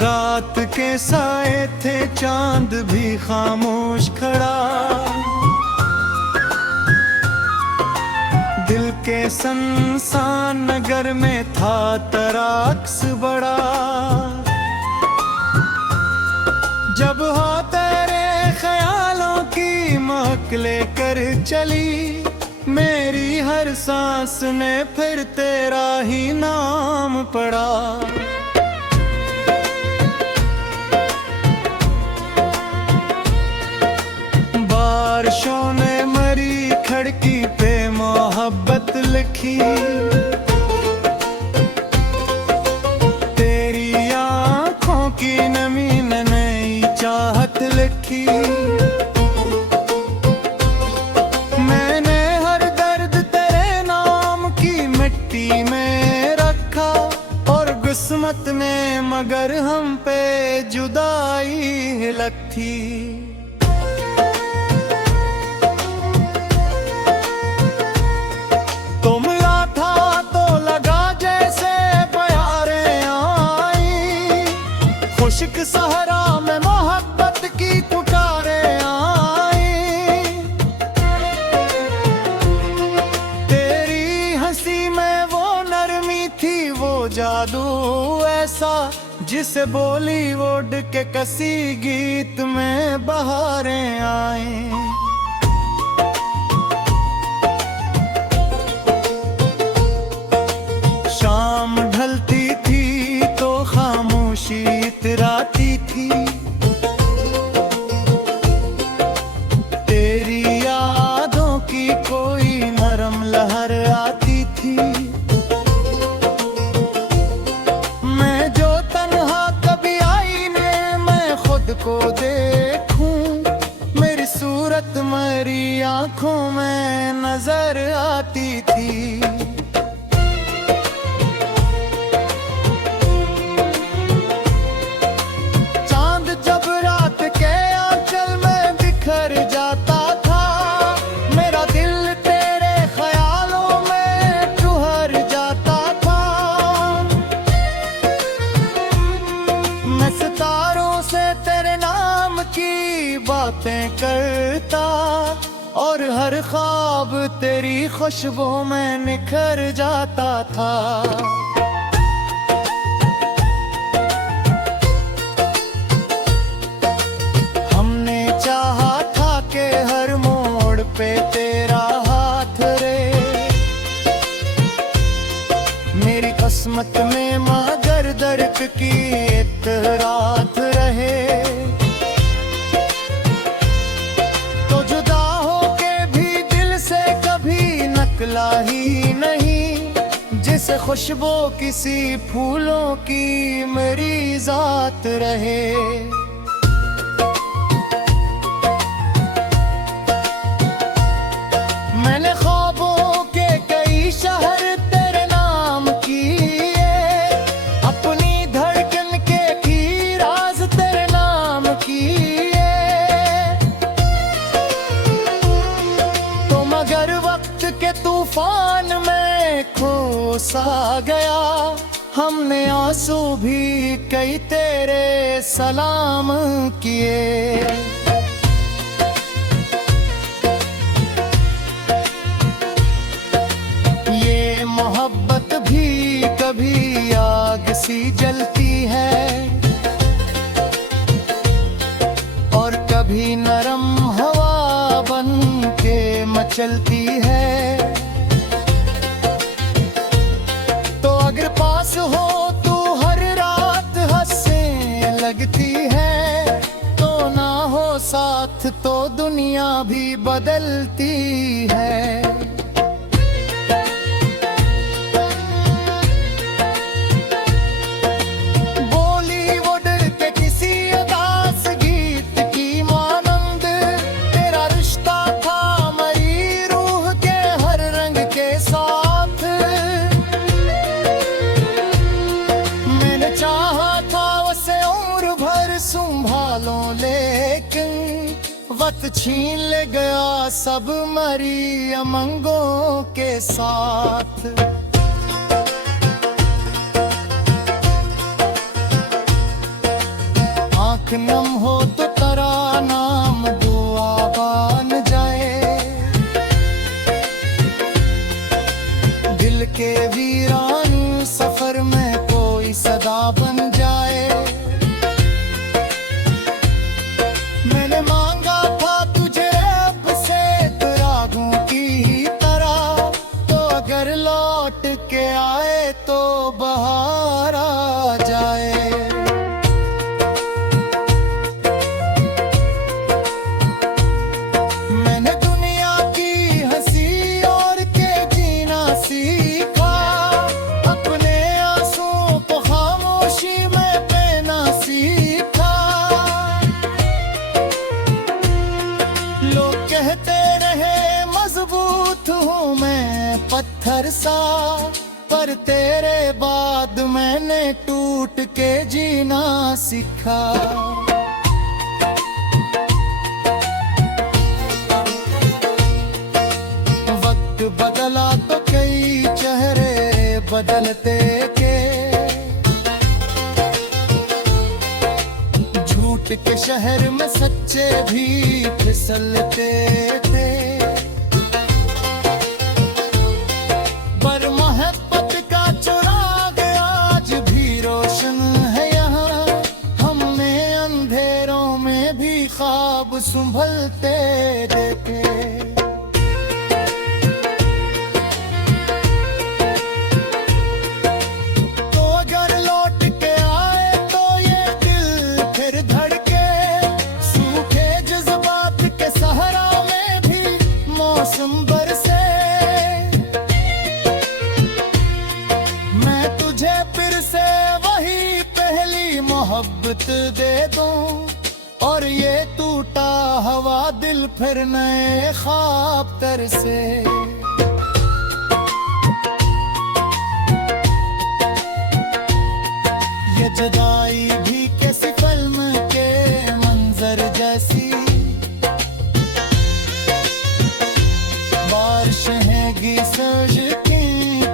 रात के साए थे, चांद भी खामोश खड़ा। दिल के सुनसान नगर में था तराक्स बड़ा। जब हो तेरे ख्यालों की महक लेकर चली, मेरी हर सांस ने फिर तेरा ही नाम पड़ा। बारिशों ने मरी खिड़की पे मोहब्बत लिखी, तेरी आँखों की नमी में नई चाहत लिखी। मैंने हर दर्द तेरे नाम की मिट्टी में रखा, और किस्मत ने मगर हम पे जुदाई लिख थी। खुश्क सहरा में मोहब्बत की पुकारें आई, तेरी हंसी में वो नरमी थी, वो जादू ऐसा जिसे बॉलीवुड के कसी गीत में बहारें आई। शाम ढलती थी तो खामोशी इतराती थी, तेरी यादों की कोई नरम लहर आती थी। मैं जो तन्हा कभी आईने मैं खुद को देखूं, मेरी सूरत मेरी आंखों में नजर आती थी। सितारों से तेरे नाम की बातें करता, और हर ख्वाब तेरी खुशबू में निखर जाता था। हमने चाहा था कि हर मोड़ पे तेरा हाथ रहे, मेरी किस्मत में मगर दर्द की रात रहे। तो जुदा होके भी दिल से कभी निकला ही नहीं, जिसे खुशबू किसी फूलों की मेरी जात रहे। मैंने ख्वाबों के कई शहर तेरे नाम किए, अपनी मगर वक्त के तूफान में खो सा गया। हमने आंसू भी कई तेरे सलाम किए। ये मोहब्बत भी कभी आग सी जलती है, और कभी नरम हवा बन के मचलती है। तो अगर पास हो तू हर रात हंसने लगती है, तो ना हो साथ तो दुनिया भी बदलती है। लेकिन वक्त छीन ले गया सब मरी अमंगों के साथ। आँख नम हो तो तेरा नाम दुआ बन जाए। दिल के वीरान सफर में कोई सदा बन जाए। मैंने मांगा था तुझे रब से रागों की ही तरह, तो अगर लौट के आए तो बहार आ जाए। मैंने दुनिया की हंसी और के जीना सीखा, अपने आंसुओं को खामोशी में बहना सीखा। लोग कहते रहे मजबूत हूँ मैं पत्थर सा, पर तेरे बाद मैंने टूट के जीना सीखा। वक्त बदला तो कई चेहरे बदलते के, झूठ के शहर में सच्चे भी फिसलते थे। पर मोहब्बत का चिराग आज भी रोशन है यहाँ, हमने अंधेरों में भी ख्वाब संभलते देखे। तो अगर लौट के आए तो ये दिल फिर धड़के, सूखे जज्बात के सहारा में भी मौसम बरसे। मैं तुझे फिर से वही पहली मोहब्बत दे दूं, और ये टूटा हवा दिल फिर नए ख्वाब तरसे। ये जुदाई भी किसी फिल्म के मंजर जैसी, बारिश हैगी सर्ज की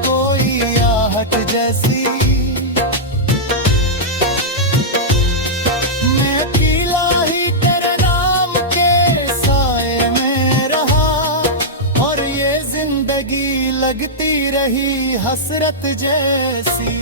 कोई आहट जैसी। मैं अकेला ही तेरे नाम के साए में रहा, और ये जिंदगी लगती रही हसरत जैसी।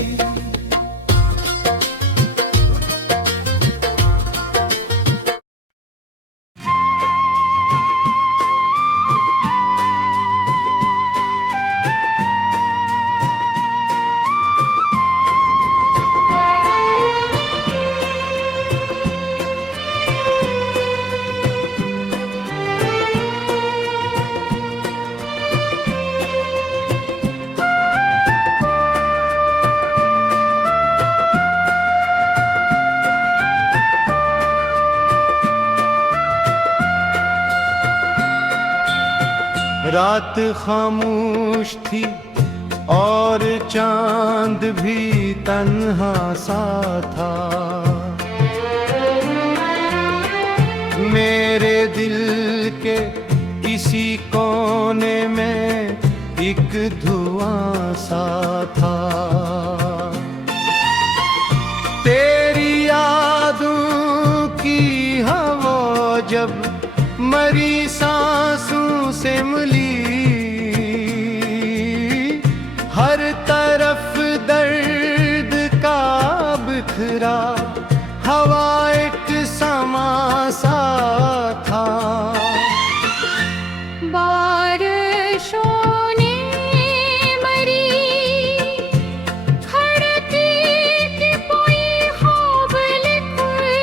रात खामोश थी और चांद भी तन्हा सा था। मेरे दिल के किसी कोने में एक धुआं सा था। तेरी यादों की हवा जब मरी सांसों से मिली, हर तरफ दर्द का बिखरा हवा एक समा सा था। बारिशों ने मरी खड़की की कोई ख्वाब लिखे,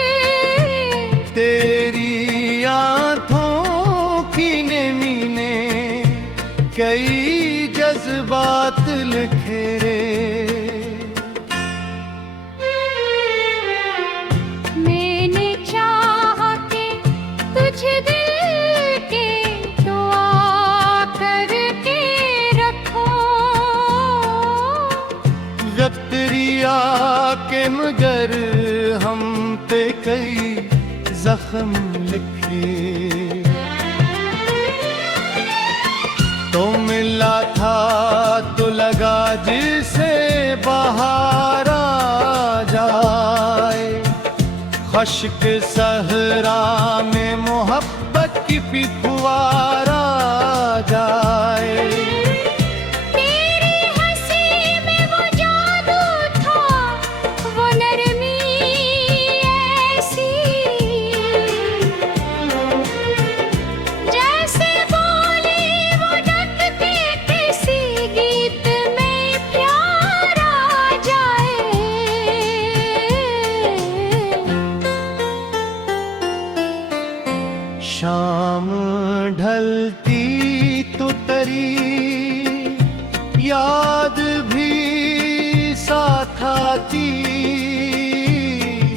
तेरी आँखों की नमी ने कई जज्बात लिखे रे। मैंने चाहा कि तुझे दिल के दुआ करके रखो, व्यक्तरिया के मगर हम पे कई जख्म लिखे। तो मिला था तो लगा जिसे बाहर आ जाए, अश्क सहरा में मोहब्बत की फुवारा जाए। तेरी हंसी में वो जादू था, वो नरमी ऐसी, जैसे बोली वो डकते किसी गीत में प्यार आ जाए। शाम ढलती तो तेरी याद भी साथ आती।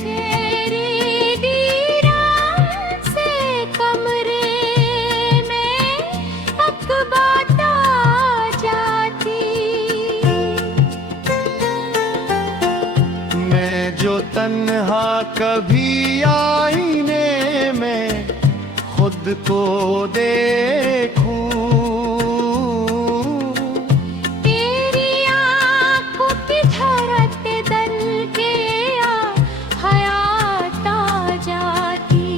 तेरी दीवार से कमरे में अकबात आ जाती। मैं जो तन्हा कभी आईने में खुद को देखूं, तेरी आँखों की धड़कन के हयात आ जाती।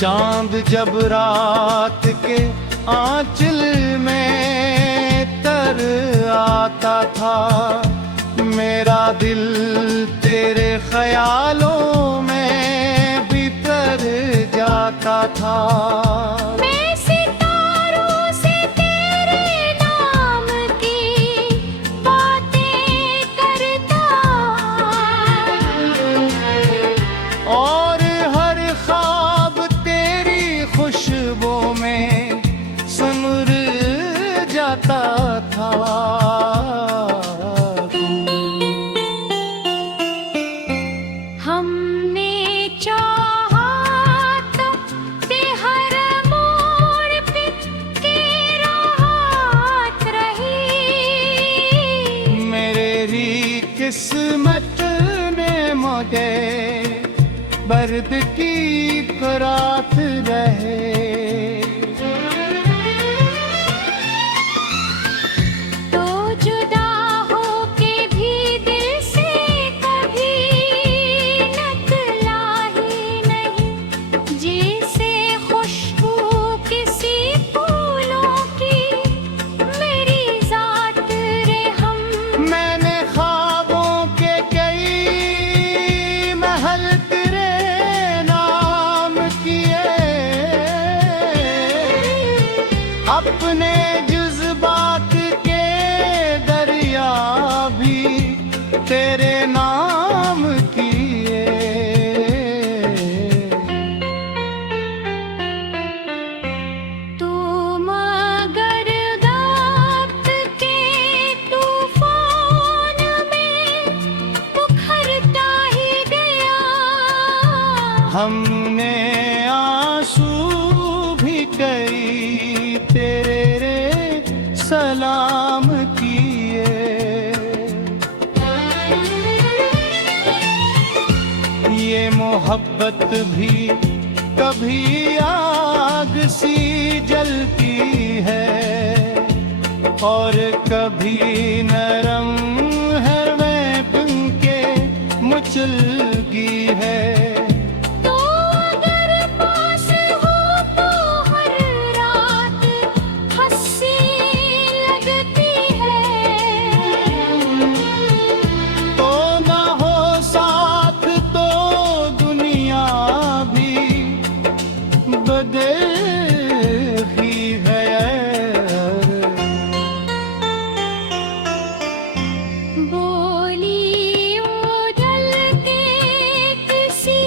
चांद जब रात के आंचल में तर आता था, मेरा दिल तेरे ख्यालों में बितर जाता था। मैं सितारों से तेरे नाम की बातें करता, और हर ख्वाब तेरी खुशबू में सिमर जाता था। हमने चाहा तो कि हर मोड़ पे तेरा हाथ रही। मेरी किस्मत ने मुझे बर्द की रात रहे। तो जुदा हो के भी दिल से कभी निकला ही नहीं, जैसे खुशबू किसी फूलों की मेरी जात रे हम। मैंने ख्वाबों के कई महल तेरे नाम किए, अपने जज्बात के दरिया भी तेरे नाम किए। तुम अगर वक्त के तूफान में उखड़ता ही गया, हमने आंसू भी कई तेरे रे सलाम किए। ये मोहब्बत भी कभी आग सी जलती है, और कभी नरम है मैं बिन के मुचलगी है। तो अगर पास हो तो हर रात हंसी लगती है। तो ना हो साथ तो दुनिया भी बदली है। बोली उड़ल के किसी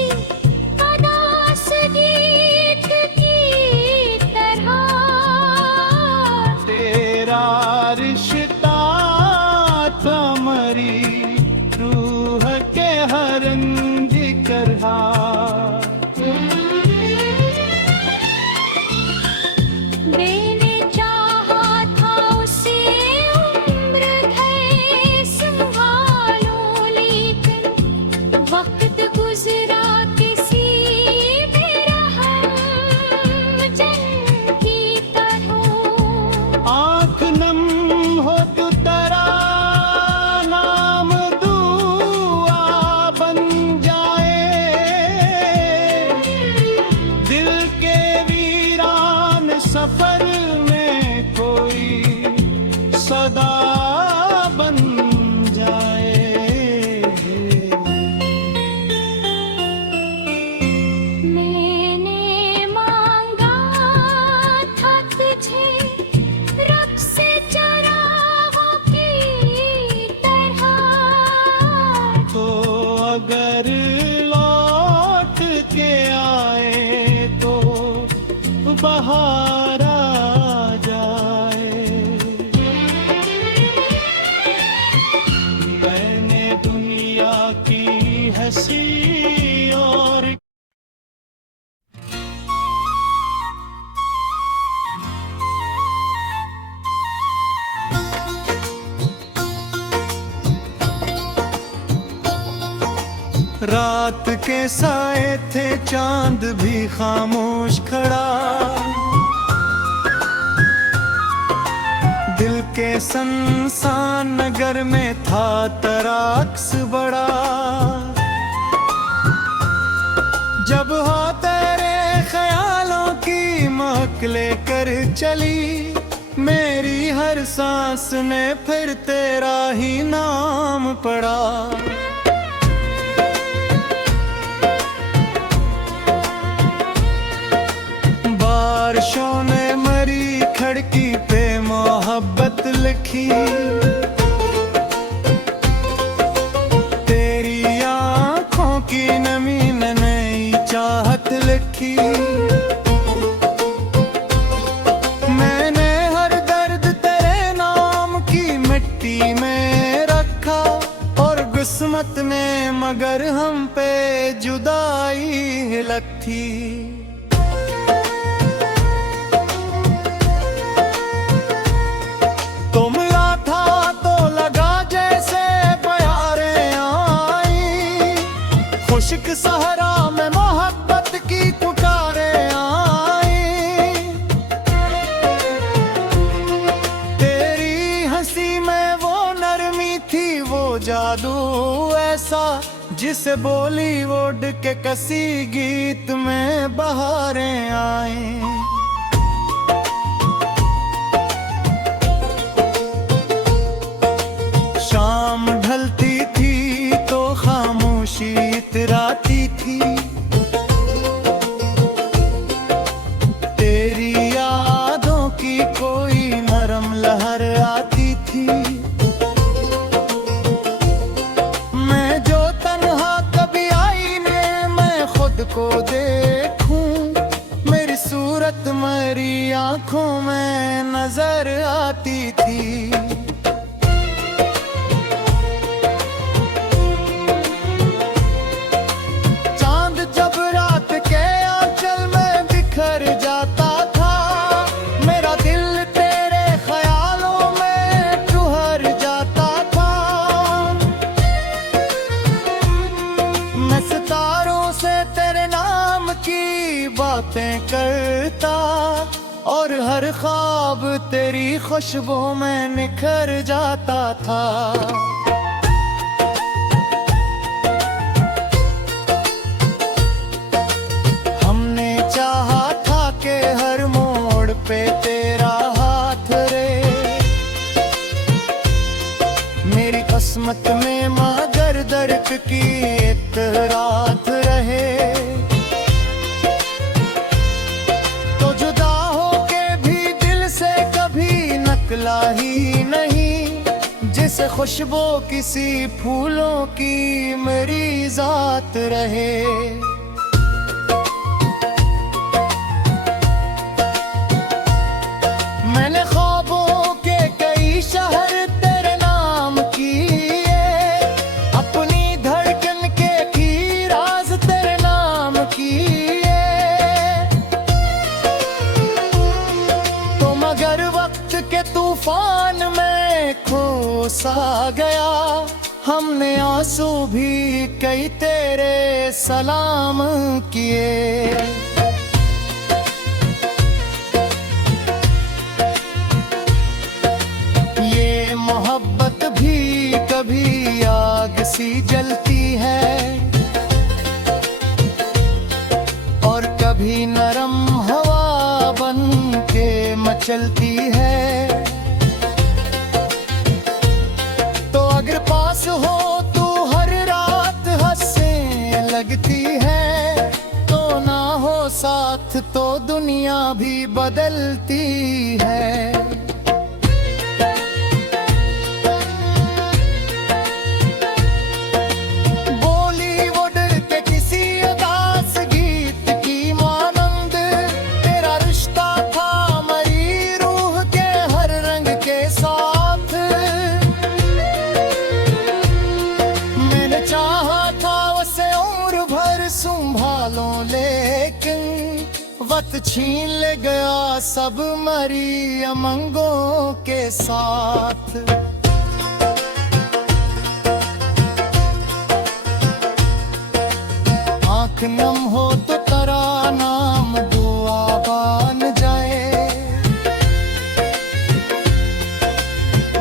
बहार आ जाए। मैंने दुनिया की हंसी और रात के साए थे, चांद भी खामोश खड़ा। दिल के संसान नगर में था तराक्स बड़ा। जब हो तेरे ख्यालों की महक लेकर चली, मेरी हर सांस ने फिर तेरा ही नाम पढ़ा। बारिशों ने मरी खिड़की पे मोहब्बत लिखी। तेरी आंखों की नमी ने नई चाहत लिखी। मैंने हर दर्द तेरे नाम की मिट्टी में रखा, और किस्मत ने मगर हम पे जुदाई लखी। खुश्क सहरा में मोहब्बत की पुकारें आई। तेरी हंसी में वो नरमी थी, वो जादू ऐसा जिसे बॉलीवुड के कसी गीत में बहारें आई। शाम ढलती थी तो खामोशी इतराती थी। तेरी यादों की कोई नरम लहर आती थी। मैं जो तन्हा कभी आईने मैं खुद को देखूं, मेरी सूरत मेरी आंखों में नजर आती थी। सितारों से तेरे नाम की बातें करता, और हर ख्वाब तेरी खुशबू में निखर जाता था। हमने चाहा था कि हर मोड़ पे तेरा हाथ रहे, मेरी किस्मत में मगर दर्द की एक रात रहे। तो जुदा होके भी दिल से कभी नकला ही नहीं, जिसे खुशबू किसी फूलों की मेरी जात रहे। मैंने ख्वाबों के कई शहर तेरे नाम किए, अपनी धड़कन के की राज तेरे नाम किए। तो मगर वक्त के तूफान में खो सा गया, हमने आंसू भी कई तेरे सलाम किए। मोहब्बत भी कभी आग सी जलती है, और कभी नरम हवा बन के मचलती है। तो अगर पास हो तू हर रात हंसने लगती है, तो ना हो साथ तो दुनिया भी बदलती है। सालों लेकिन वक्त छीन ले गया सब मरी अमंगों के साथ। आंख नम हो तो तेरा नाम दुआ बन जाए,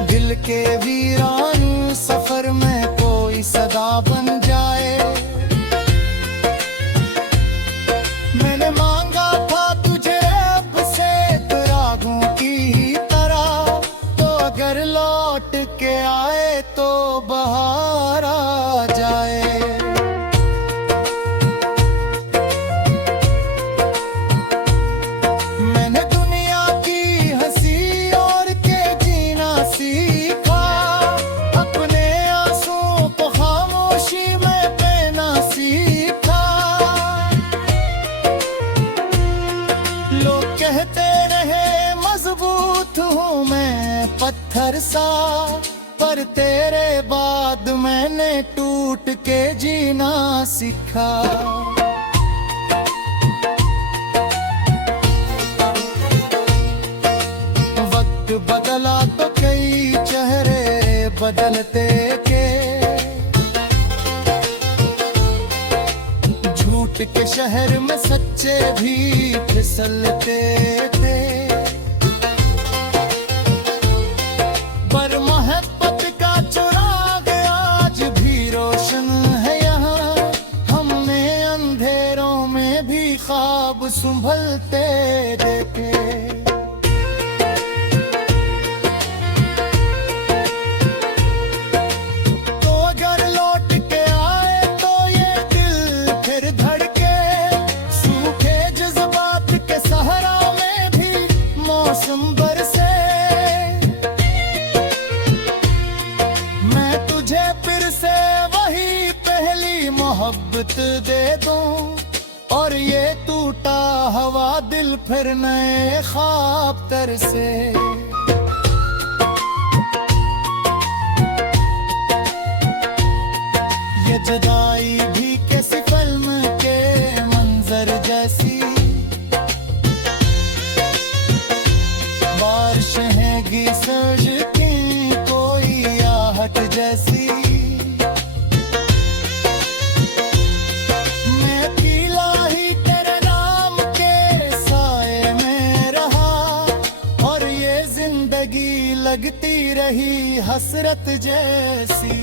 दिल के वीरान सफर में कोई सदा बन जाए। मैंने मांगा था तुझे अब से रागों की तरह, तो अगर लौट के आए तो बहार आ जाए। मैंने दुनिया की हंसी और के जीना सीखा, अपने आंसुओं को खामोशी में बहना सीखा। लोग कहते रहे मजबूत हूँ मैं पत्थर सा, पर तेरे बाद मैंने टूट के जीना सीखा। वक्त बदला तो कई चेहरे बदलते के, झूठ के शहर में सच्चे भी फिसलते थे। पर मोहब्बत का चिराग आज भी रोशन है यहाँ, हमने अंधेरों में भी ख्वाब संभलते देखे। तो अगर लौट के आए तो ये दिल फिर धड़के, सूखे जज्बात के सहरा में भी मौसम बरसे। मैं तुझे फिर से वही पहली मोहब्बत दे दूं, और ये टूटा हवा दिल फिर नए ख्वाब तरसे। ये जुदाई भी कैसी फिल्म के मंजर जैसी, बारिश है गिसज की कोई आहट जैसी। मैं अकेला ही तेरे नाम के साए में रहा, और ये जिंदगी लगती रही हसरत जैसी।